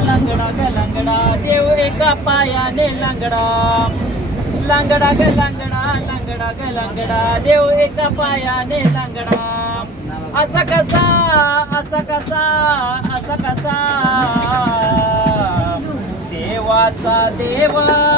लंगडा ग लंगडा देव एका पायाने लंगडा. लंगडा ग लंगडा लंगडा ग लंगडा देव एका पायाने लंगडा. असा कसा असा कसा असा कसा. देवाचा देवा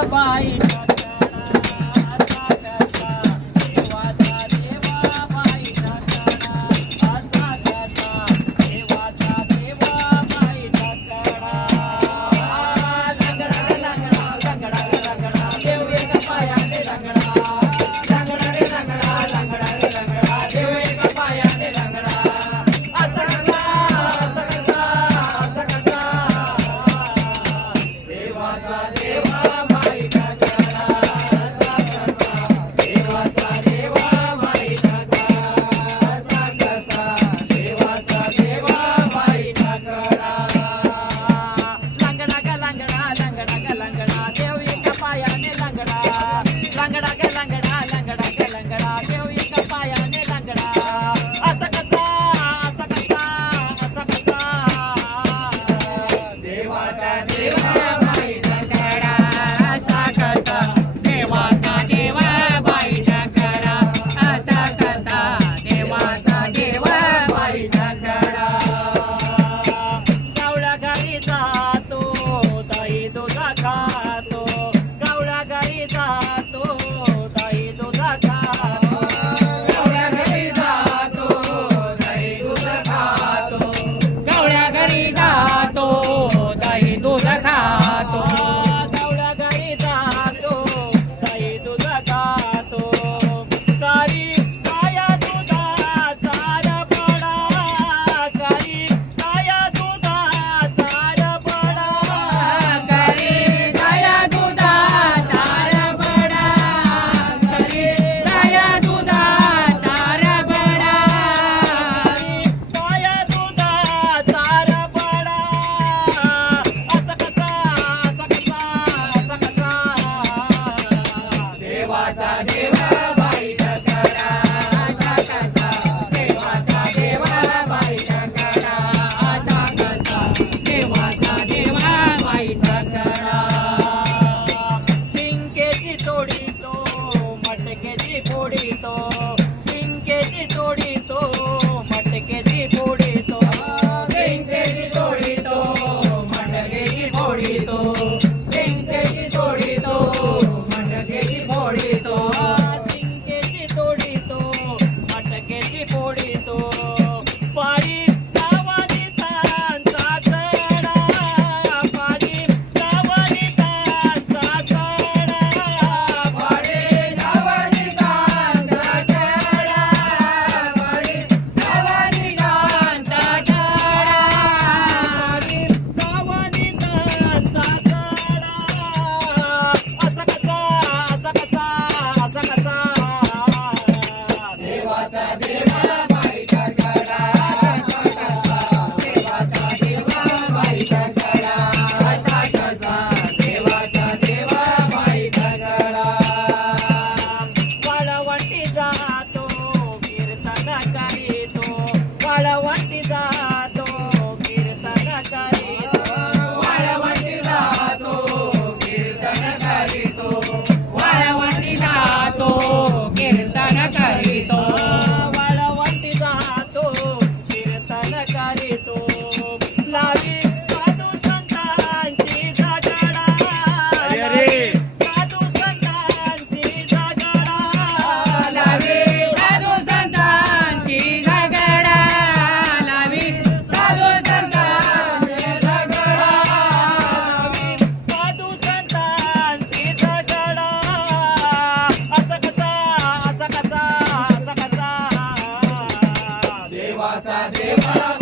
કોડી તો Sadeva.